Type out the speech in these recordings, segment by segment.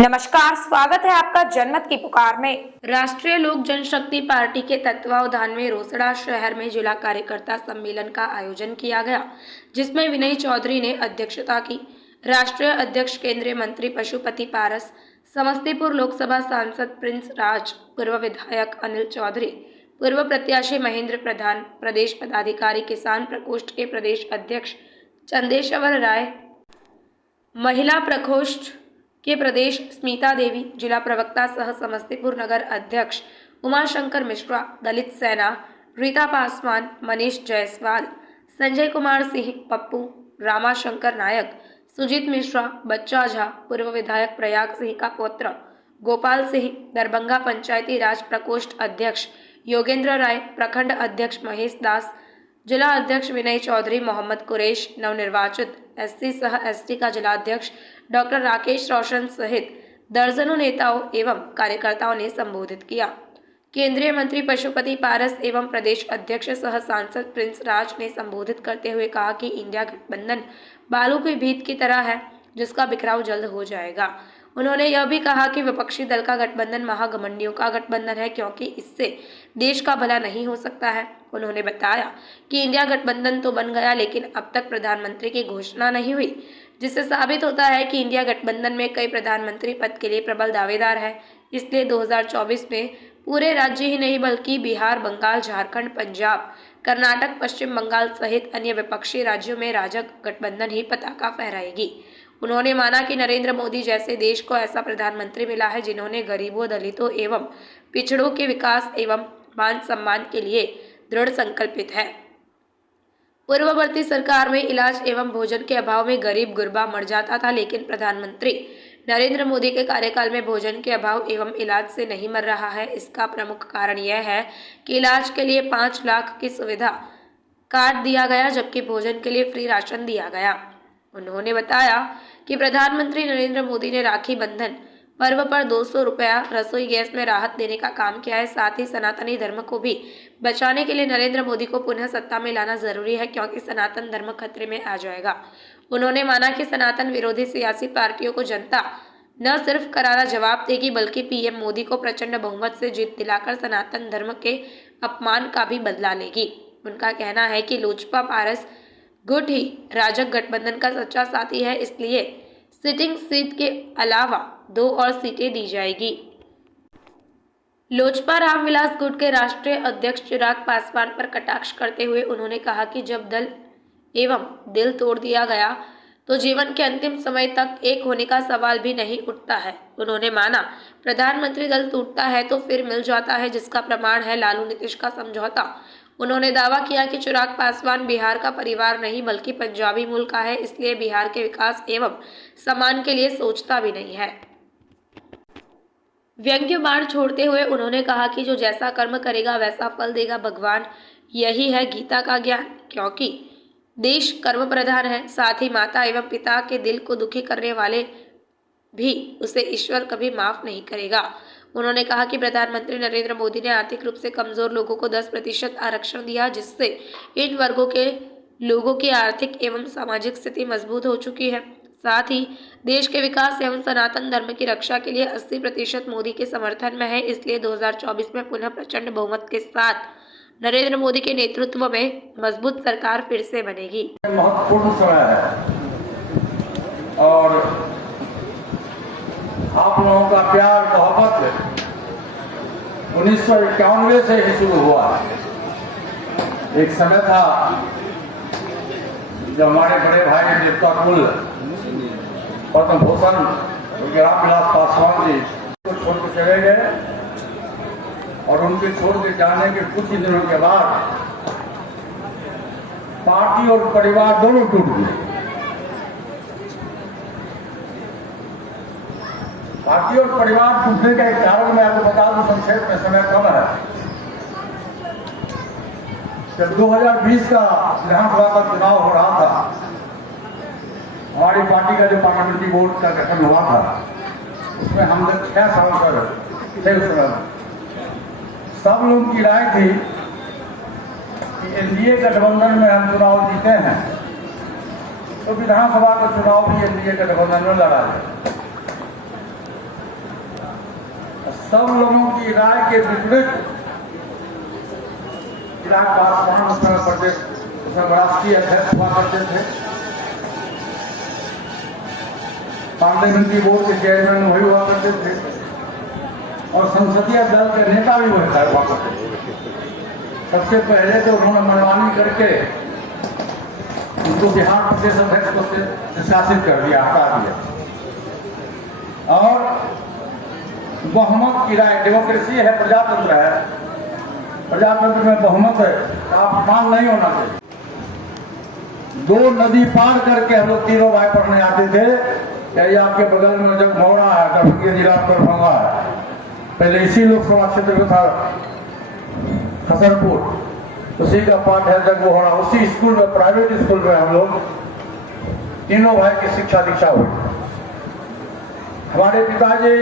नमस्कार, स्वागत है आपका जनमत की पुकार में। राष्ट्रीय लोक जनशक्ति पार्टी के तत्वावधान में रोसड़ा शहर में जिला कार्यकर्ता सम्मेलन का आयोजन किया गया, जिसमें विनय चौधरी ने अध्यक्षता की। राष्ट्रीय अध्यक्ष केंद्रीय मंत्री पशुपति पारस, समस्तीपुर लोकसभा सांसद प्रिंस राज, पूर्व विधायक अनिल चौधरी, पूर्व प्रत्याशी महेंद्र प्रधान, प्रदेश पदाधिकारी किसान प्रकोष्ठ के प्रदेश अध्यक्ष चंदेश्वर राय, महिला प्रकोष्ठ के प्रदेश स्मिता देवी, जिला प्रवक्ता सह समस्तीपुर नगर अध्यक्ष उमाशंकर मिश्रा, दलित सेना रीता पासवान, मनीष जायसवाल, संजय कुमार सिंह, पप्पू, रामाशंकर नायक, सुजीत मिश्रा, बच्चा झा, पूर्व विधायक प्रयाग सिंह का पुत्र गोपाल सिंह, दरभंगा पंचायती राज प्रकोष्ठ अध्यक्ष योगेंद्र राय, प्रखंड अध्यक्ष महेश दास, जिला अध्यक्ष विनय चौधरी, मोहम्मद कुरैश, नवनिर्वाचित एससी सह एसटी का जिलाध्यक्ष डॉक्टर राकेश रोशन सहित दर्जनों नेताओं एवं कार्यकर्ताओं ने संबोधित किया। केंद्रीय मंत्री पशुपति पारस एवं प्रदेश अध्यक्ष सह सांसद प्रिंस राज ने संबोधित करते हुए कहा कि इंडिया गठबंधन बालू की भीत की तरह है, जिसका बिखराव जल्द हो जाएगा। उन्होंने यह भी कहा कि विपक्षी दल का गठबंधन महाघमंडियों का गठबंधन है, क्योंकि इससे देश का भला नहीं हो सकता है। उन्होंने बताया कि इंडिया गठबंधन तो बन गया, लेकिन अब तक प्रधानमंत्री की घोषणा नहीं हुई, जिससे साबित होता है कि इंडिया गठबंधन में कई प्रधानमंत्री पद के लिए प्रबल दावेदार है। इसलिए 2024 में पूरे राज्य ही नहीं बल्कि बिहार, बंगाल, झारखंड, पंजाब, कर्नाटक, पश्चिम बंगाल सहित अन्य विपक्षी राज्यों में राजग गठबंधन ही पताका फहराएगी। उन्होंने माना कि नरेंद्र मोदी जैसे देश को ऐसा प्रधानमंत्री मिला है जिन्होंने गरीबों, दलितों एवं पिछड़ों के विकास एवं मान सम्मान के लिए दृढ़ संकल्पित है। पूर्ववर्ती सरकार में इलाज एवं भोजन के अभाव में गरीब गुरबा मर जाता था, लेकिन प्रधानमंत्री नरेंद्र मोदी के कार्यकाल में भोजन के अभाव एवं इलाज से नहीं मर रहा है। इसका प्रमुख कारण यह है कि इलाज के लिए 5 लाख की सुविधा कार्ड दिया गया, जबकि भोजन के लिए फ्री राशन दिया गया। उन्होंने बताया कि प्रधानमंत्री नरेंद्र मोदी ने राखी बंधन पर्व पर 200 रुपया रसोई गैस में राहत देने का काम किया है। साथ ही सनातनी धर्म को भी बचाने के लिए नरेंद्र मोदी को पुनः सत्ता में लाना जरूरी है, क्योंकि सनातन धर्म खतरे में आ जाएगा। उन्होंने माना कि सनातन विरोधी सियासी पार्टियों को जनता न सिर्फ करारा जवाब देगी, बल्कि पीएम मोदी को प्रचंड बहुमत से जीत दिलाकर सनातन धर्म के अपमान का भी बदला लेगी। उनका कहना है कि लोजपा पारस गुट ही राजग गठबंधन का सच्चा साथी है, इसलिए सिटिंग सीट के अलावा 2 और सीटें दी जाएगी। लोजपा रामविलास गुट के राष्ट्रीय अध्यक्ष चिराग पासवान पर कटाक्ष करते हुए उन्होंने कहा कि जब दल एवं दिल तोड़ दिया गया तो जीवन के अंतिम समय तक एक होने का सवाल भी नहीं उठता है। उन्होंने माना प्रधानमंत्री दल टूटता है तो फिर मिल जाता है, जिसका प्रमाण है लालू नीतीश का समझौता। उन्होंने दावा किया कि चिराग पासवान बिहार का परिवार नहीं बल्कि पंजाबी मूल का है, इसलिए बिहार के विकास एवं सम्मान के लिए सोचता भी नहीं है। व्यंग्य बाण छोड़ते हुए उन्होंने कहा कि जो जैसा कर्म करेगा वैसा फल देगा भगवान, यही है गीता का ज्ञान, क्योंकि देश कर्म प्रधान है। साथ ही माता एवं पिता के दिल को दुखी करने वाले भी उसे ईश्वर कभी माफ नहीं करेगा। उन्होंने कहा कि प्रधानमंत्री नरेंद्र मोदी ने आर्थिक रूप से कमजोर लोगों को 10% आरक्षण दिया, जिससे इन वर्गों के लोगों की आर्थिक एवं सामाजिक स्थिति मजबूत हो चुकी है। साथ ही देश के विकास एवं सनातन धर्म की रक्षा के लिए 80% मोदी के समर्थन में है। इसलिए 2024 में पुनः प्रचंड बहुमत के साथ नरेंद्र मोदी के नेतृत्व में मजबूत सरकार फिर से बनेगी। महत्वपूर्ण समय है और आप लोगों का प्यार मोहब्बत 1991 से ही शुरू हुआ। एक समय था जब हमारे बड़े भाई देवता कुल पद्म भूषण रामविलास पासवान जी को छोड़ के चले गए और उनके छोड़ के जाने के कुछ ही दिनों के बाद पार्टी और परिवार दोनों टूट गए। पार्टी और परिवार टूटने का एक कारण मैं आपको बता दूं, संक्षेप में, समय कम है। जब 2020 का विधानसभा का चुनाव हो रहा था, हमारी पार्टी का जो पार्लियामेंट्री बोर्ड का गठन हुआ था, उसमें हम लोग 6 सांसद थे। उस समय सब लोगों की राय थी कि एनडीए गठबंधन में हम चुनाव जीते हैं तो विधानसभा का चुनाव भी एनडीए गठबंधन में लड़ा है। सब लोगों की राय के विपरीत चिराग पासवान उत्तर प्रदेश राष्ट्रीय अध्यक्ष हुआ करते थे, पार्लियामेंट्री बोर्ड के चेयरमैन वही हुआ करते थे और संसदीय दल के नेता भी वही हुआ करते थे। सबसे पहले तो उन्होंने मनमानी करके उनको बिहार प्रदेश अध्यक्ष को से शासित कर दिया, हटा दिया और बहुमत की राय, डेमोक्रेसी है, प्रजातंत्र है, प्रजातंत्र में बहुमत है, अपमान नहीं होना चाहिए। 2 नदी पार करके हम लोग तीनों भाई पढ़ने आते थे। ये आपके बगल में जब मोड़ा है, दरभंगा जिला दरभंगा है, पहले इसी लोकसभा क्षेत्र में था खसरपुर, उसी का पाठ है जब वो हो रहा, उसी स्कूल में, प्राइवेट स्कूल में हम लोग तीनों भाई की शिक्षा दीक्षा हुई। हमारे पिताजी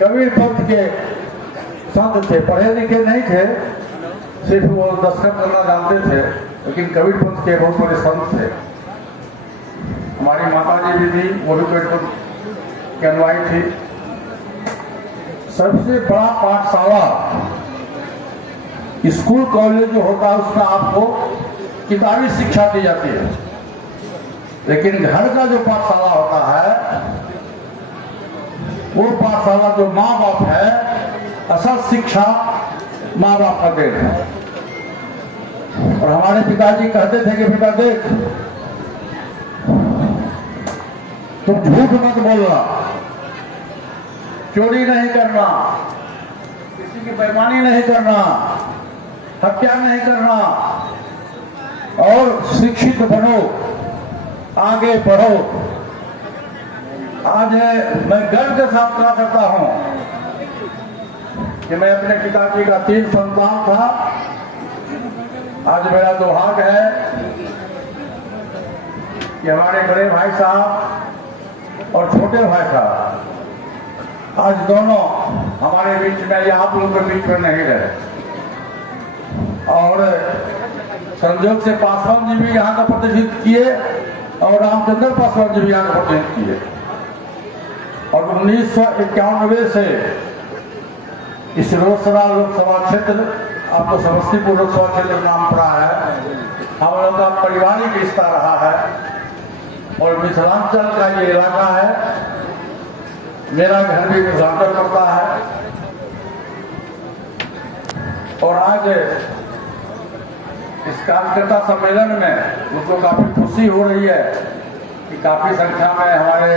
कबीर पंथ के संत थे, पढ़े लिखे नहीं थे, सिर्फ वो दस्तखत करना जानते थे, लेकिन कबीर पंथ के बहुत बड़े संत थे। हमारी माता जी भी थी, वो भी कबीर पंथ की अनुयायी थी। सबसे बड़ा पाठशाला स्कूल कॉलेज जो होता है उसमें आपको किताबी शिक्षा दी जाती है, लेकिन घर का जो पाठशाला होता है वो पाठशाला जो माँ बाप है, असल शिक्षा माँ बाप का देन है। और हमारे पिताजी कहते थे कि बेटा देख, तुम झूठ मत बोलना, चोरी नहीं करना, किसी की बेईमानी नहीं करना, हत्या नहीं करना और शिक्षित बनो, आगे बढ़ो। आज मैं गर्व के साथ कह सकता हूं कि मैं अपने पिताजी का 3 संतान था। आज मेरा दुर्भाग्य है कि हमारे बड़े भाई साहब और छोटे भाई साहब आज दोनों हमारे बीच में या आप लोगों के बीच में नहीं रहे। और संजोग से पासवान जी भी यहाँ का प्रतिनिधित्व किए और रामचंद्र पासवान जी भी यहाँ का प्रतिनिधित्व किए। और 1991 से इस रोसड़ा लोकसभा क्षेत्र, आपको समस्तीपुर लोकसभा क्षेत्र नाम पड़ा है, हम लोग का पारिवारिक रिश्ता रहा है और मिथिलांचल का ये इलाका है। मेरा घर भी मिथिलांचल पड़ता है और आज इस कार्यकर्ता सम्मेलन में मुझको काफी खुशी हो रही है कि काफी संख्या में हमारे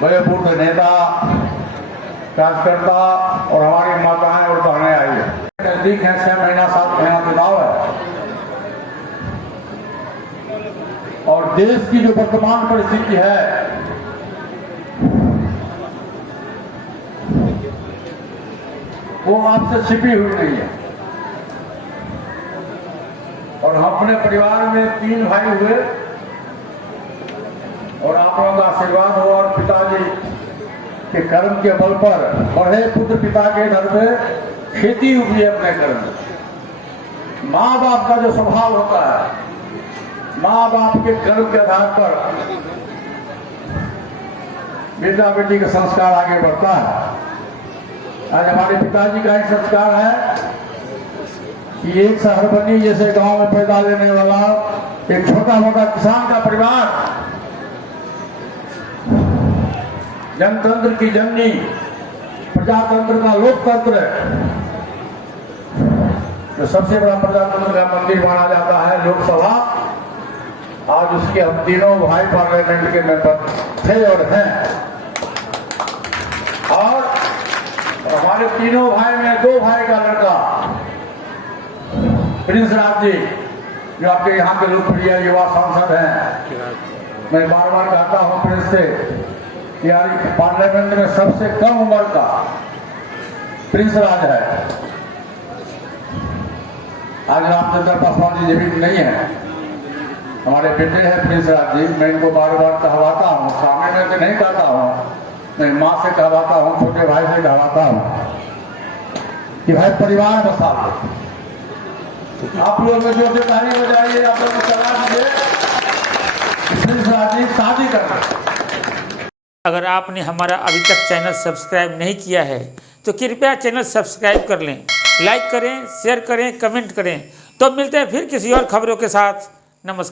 बड़े बुजुर्ग नेता, कार्यकर्ता और हमारी माताएं और बहनें आई है। नजदीक है, 6 महीना 7 महीना चुनाव है और देश की जो वर्तमान परिस्थिति है वो आपसे छिपी हुई नहीं है। और हम अपने परिवार में 3 भाई हुए और आप लोगों का आशीर्वाद हो और पिताजी के कर्म के बल पर बड़े पुत्र पिता के घर पे खेती हुई है अपने कर्म। माँ बाप का जो स्वभाव होता है, माँ बाप के कर्म के आधार पर बेटा बेटी का संस्कार आगे बढ़ता है। आज हमारे पिताजी का ही संस्कार है कि एक शहरबनी जैसे गांव में पैदा लेने वाला एक छोटा मोटा किसान का परिवार जनतंत्र की जननी, प्रजातंत्र का लोकतंत्र, जो सबसे बड़ा प्रजातंत्र का मंदिर माना जाता है लोकसभा, आज उसके हम तीनों भाई पार्लियामेंट के मेंबर थे और हैं। और हमारे तीनों भाई में 2 भाई का लड़का प्रिंस राज जी, जो आपके यहाँ के लोकप्रिय युवा सांसद हैं, मैं बार बार कहता हूँ प्रिंस से कि यार पार्लियामेंट में सबसे कम उम्र का प्रिंस राज है। आज रामचंद्र पासवान जी भी नहीं है, हमारे बेटे हैं प्रिंस राज जी। मैं इनको बार बार कहवाता हूँ, सामने में तो नहीं कहता हूँ, मैं माँ से कहवाता हूँ, छोटे भाई से कहवाता हूँ कि भाई परिवार बसा लो। आप लोग में जो ताली बजाइए, आप लोग को सलाह दीजिए, प्रिंस राज जी शादी करना। अगर आपने हमारा अभी तक चैनल सब्सक्राइब नहीं किया है तो कृपया चैनल सब्सक्राइब कर लें, लाइक करें, शेयर करें, कमेंट करें। तो मिलते हैं फिर किसी और खबरों के साथ। नमस्कार।